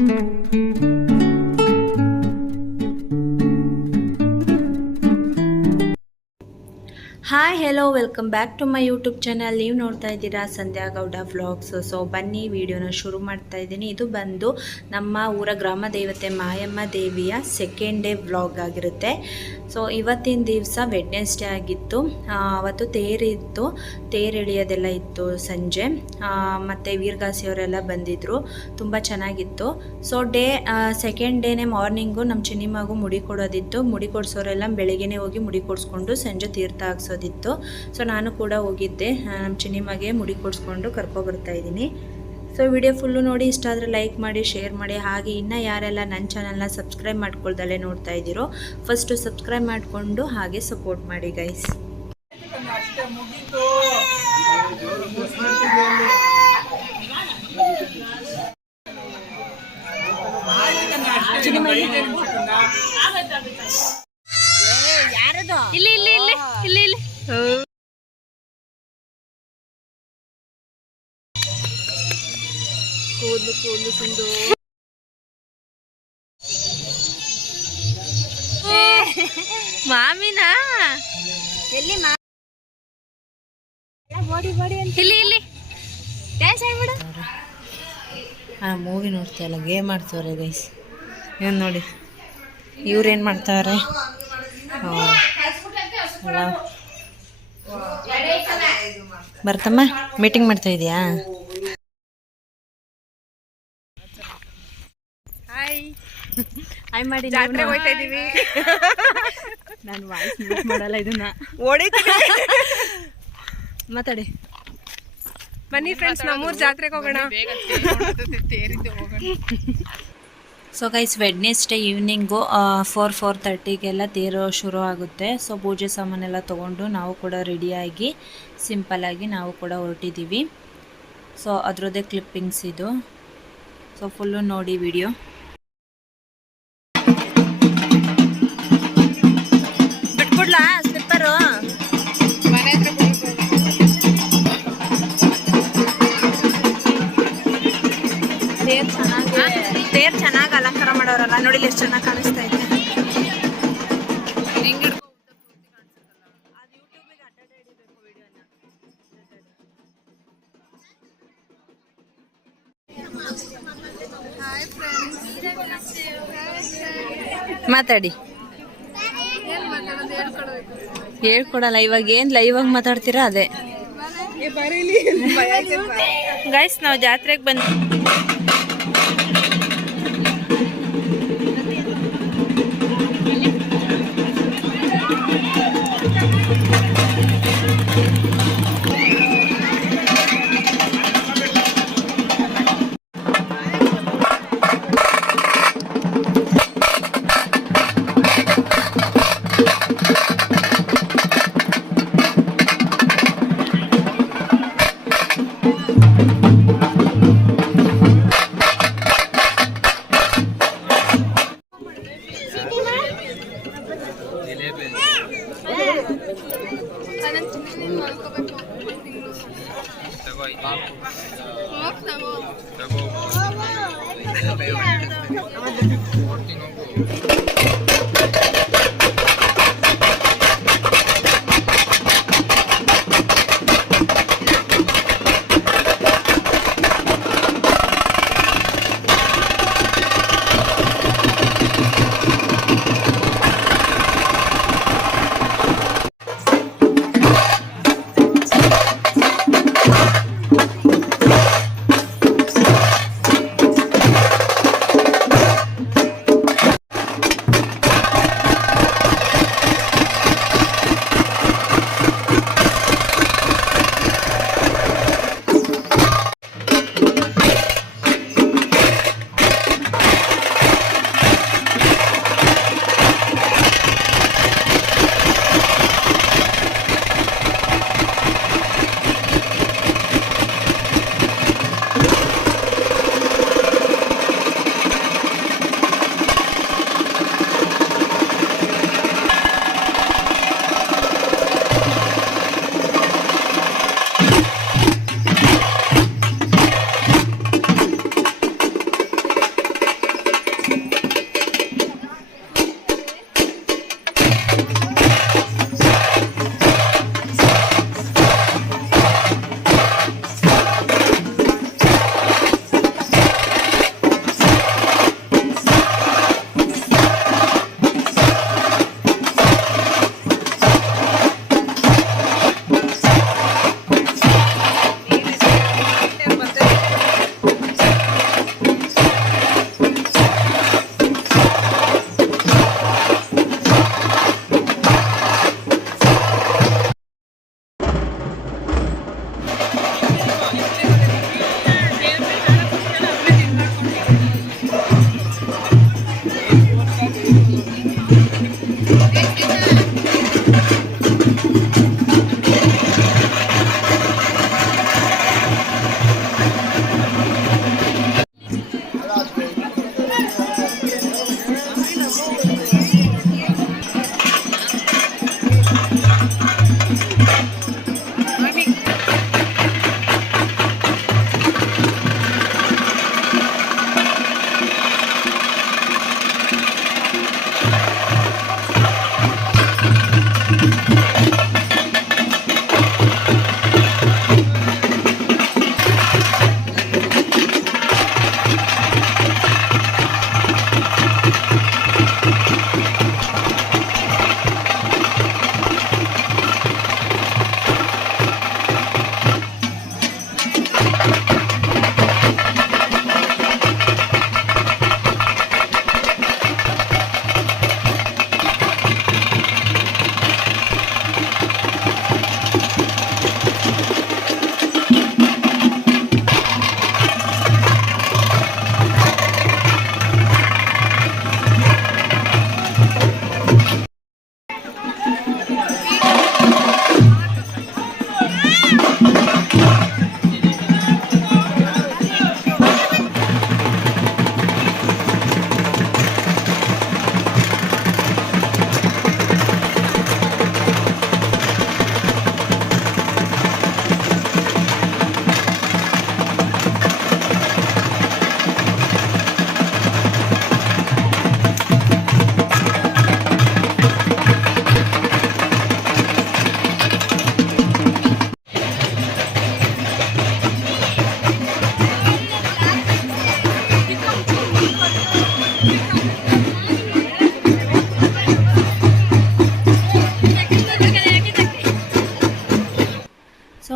Hi hello welcome back to my YouTube channel. ನೀವು ನೋಡ್ತಾ ಇದ್ದೀರಾ ಸಂಧ್ಯಾ ಗೌಡ ವ್ಲಾಗ್ಸ್. ಸೊ ಬನ್ನಿ ವಿಡಿಯೋನ ಶುರು ಮಾಡ್ತಾ ಇದ್ದೀನಿ. ಇದು ಬಂದು ನಮ್ಮ ಊರ ಗ್ರಾಮ ದೇವತೆ ಮಾಯಮ್ಮ ದೇವಿಯ ಸೆಕೆಂಡ್ ಡೇ ವ್ಲಾಗ್ ಆಗಿರುತ್ತೆ. ಸೊ ಇವತ್ತಿನ ದಿವಸ ವೆಡ್ನೆಸ್ಡೇ ಆಗಿತ್ತು. ಅವತ್ತು ತೇರಿತ್ತು, ತೇರು ಎಳೆಯೋದೆಲ್ಲ ಇತ್ತು ಸಂಜೆ. ಮತ್ತು ವೀರಗಾಸಿಯವರೆಲ್ಲ ಬಂದಿದ್ದರು, ತುಂಬ ಚೆನ್ನಾಗಿತ್ತು. ಸೊ ಸೆಕೆಂಡ್ ಡೇನೇ ಮಾರ್ನಿಂಗು ನಮ್ಮ ಚಿನ್ನಿಮಗು ಮುಡಿ ಕೊಡೋದಿತ್ತು. ಮುಡಿ ಕೊಡಿಸೋರೆಲ್ಲ ಬೆಳಗ್ಗೆನೇ ಹೋಗಿ ಮುಡಿ ಕೊಡಿಸ್ಕೊಂಡು ಸಂಜೆ ತೀರ್ಥ ಹಾಕ್ಸೋದಿತ್ತು. ಸೊ ನಾನು ಕೂಡ ಹೋಗಿದ್ದೆ, ನಮ್ಮ ಚಿನ್ನಿಮಗೆ ಮುಡಿ ಕೊಡಿಸ್ಕೊಂಡು ಕರ್ಕೊಬರ್ತಾ ಇದ್ದೀನಿ. ಸೊ ವಿಡಿಯೋ ಫುಲ್ಲು ನೋಡಿ, ಇಷ್ಟ ಆದರೆ ಲೈಕ್ ಮಾಡಿ, ಶೇರ್ ಮಾಡಿ. ಹಾಗೆ ಇನ್ನೂ ಯಾರೆಲ್ಲ ನನ್ನ ಚಾನಲ್ನ ಸಬ್ಸ್ಕ್ರೈಬ್ ಮಾಡ್ಕೊಳ್ದಲ್ಲೇ ನೋಡ್ತಾ ಇದ್ದೀರೋ ಫಸ್ಟು ಸಬ್ಸ್ಕ್ರೈಬ್ ಮಾಡಿಕೊಂಡು ಹಾಗೆ ಸಪೋರ್ಟ್ ಮಾಡಿ ಗೈಸ್. ಇಲ್ಲಿ ಇಲ್ಲಿ ಇಲ್ಲಿ ಇಲ್ಲಿ ಇಲ್ಲಿ ಕೂದಲು ಕೂದಲು ಸುಂದು ಮಾಮಿನ ಎಲ್ಲಿ ಇಲ್ಲಿ ಇಲ್ಲಿ ಡ್ಯಾನ್ಸ್ ಆಡ್ಬಿಡು. ಮೂವಿ ನೋಡ್ತಾ ಇಲ್ಲ, ಗೇಮ್ ಆಡ್ತವ್ರೆ ಗೈಸ್. ಏನು ನೋಡಿ ಇವ್ರೇನು ಮಾಡ್ತಾವ್ರೆ. ಬರ್ತಮ್ಮ, ಮೀಟಿಂಗ್ ಮಾಡ್ತಾ ಇದೀಯಾ? ಹಾಯ್ ಮಾಡಿ. ಜಾತ್ರೆ ಹೋಗ್ತಾ ಇದೀವಿ. ನಾನು ವಾಯ್ಸ್ ಮ್ಯೂಟ್ ಮಾಡಲ್ಲ, ಇದನ್ನ ಮಾತಾಡಿ. ಬನ್ನಿ ಫ್ರೆಂಡ್ಸ್, ನಮ್ಮೂರ್ ಜಾತ್ರೆಗೆ ಹೋಗೋಣ. ಸೊ ಗೈಸ್, ವೆಡ್ನೆಸ್ಡೇ ಈವ್ನಿಂಗು 4:30ಗೆಲ್ಲ ತೇರು ಶುರು ಆಗುತ್ತೆ. ಸೊ ಪೂಜೆ ಸಾಮಾನೆಲ್ಲ ತೊಗೊಂಡು ನಾವು ಕೂಡ ರೆಡಿಯಾಗಿ ಸಿಂಪಲ್ಲಾಗಿ ನಾವು ಕೂಡ ಹೊರಟಿದ್ದೀವಿ. ಸೊ ಅದರದ್ದೇ ಕ್ಲಿಪ್ಪಿಂಗ್ಸ್ ಇದು. ಸೊ ಫುಲ್ಲು ನೋಡಿ ವಿಡಿಯೋ. ಬಿಟ್ಬಿಡ್ಲಾ ಸ್ಲಿಪ್ಪರು? ತೇರು ಚೆನ್ನಾಗಿ ಅಲಂಕಾರ ಮಾಡೋರಲ್ಲ, ನೋಡಿ ಎಷ್ಟು ಚೆನ್ನಾಗಿ ಕಾಣಿಸ್ತಾ ಇದೆ. ಮಾತಾಡಿ. ಹೇಳ್ಕೊಡಲ್ಲ ಇವಾಗ, ಏನು ಲೈವಾಗಿ ಮಾತಾಡ್ತೀರಾ ಅದೇ. ಗೈಸ್, ನಾವು ಜಾತ್ರೆಗೆ ಬಂದು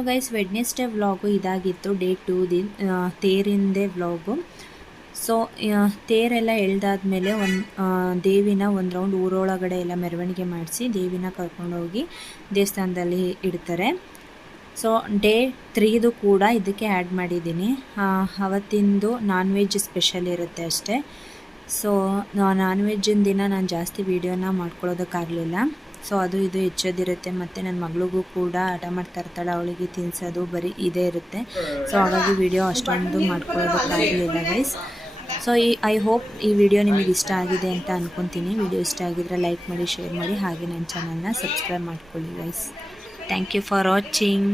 ಗೈಸ್ ವೆಡ್ನೆಸ್ಡೇ ವ್ಲಾಗು ಇದಾಗಿತ್ತು, ಡೇ 2 ತೇರಿಂದೇ ವ್ಲಾಗು. ಸೊ ತೇರೆಲ್ಲ ಎಳ್ದಾದ್ಮೇಲೆ ದೇವಿನ ಒಂದು ರೌಂಡ್ ಊರೊಳಗಡೆ ಎಲ್ಲ ಮೆರವಣಿಗೆ ಮಾಡಿಸಿ ದೇವಿನ ಕರ್ಕೊಂಡೋಗಿ ದೇವಸ್ಥಾನದಲ್ಲಿ ಇಡ್ತಾರೆ. ಸೊ ಡೇ 3 ಕೂಡ ಇದಕ್ಕೆ ಆ್ಯಡ್ ಮಾಡಿದ್ದೀನಿ. ಅವತ್ತಿಂದು ನಾನ್ ವೆಜ್ ಸ್ಪೆಷಲ್ ಇರುತ್ತೆ ಅಷ್ಟೇ. ಸೊ ನಾನ್ ವೆಜ್ಜಿನ ದಿನ ನಾನು ಜಾಸ್ತಿ ವೀಡಿಯೋನ ಮಾಡ್ಕೊಳ್ಳೋದಕ್ಕಾಗಲಿಲ್ಲ. ಸೊ ಅದು ಇದು ಹೆಚ್ಚೋದಿರುತ್ತೆ, ಮತ್ತು ನನ್ನ ಮಗಳಿಗೂ ಕೂಡ ಆಟ ಮಾಡ್ತಾ ಇರ್ತಾಳೆ, ಅವಳಿಗೆ ತಿನ್ನಿಸೋದು ಬರೀ ಇದೇ ಇರುತ್ತೆ. ಸೊ ಹಾಗಾಗಿ ವಿಡಿಯೋ ಅಷ್ಟೊಂದು ಮಾಡ್ಕೊಳ್ಳೋದಕ್ಕಾಗಲಿಲ್ಲ ಗೈಸ್. ಸೊ ಐ ಹೋಪ್ ಈ ವಿಡಿಯೋ ನಿಮಗೆ ಇಷ್ಟ ಆಗಿದೆ ಅಂತ ಅಂದ್ಕೊತೀನಿ. ವಿಡಿಯೋ ಇಷ್ಟ ಆಗಿದ್ರೆ ಲೈಕ್ ಮಾಡಿ, ಶೇರ್ ಮಾಡಿ, ಹಾಗೆ ನನ್ನ ಚಾನಲ್ನ ಸಬ್ಸ್ಕ್ರೈಬ್ ಮಾಡ್ಕೊಳ್ಳಿ guys. Thank you for watching.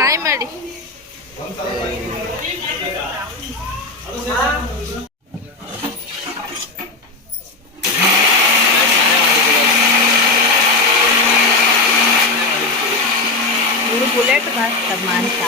Hi ಮಾಡಿ. ಬುಲೆಟ್ ಬಾರ್ತಮ್ಮ ಅಂತ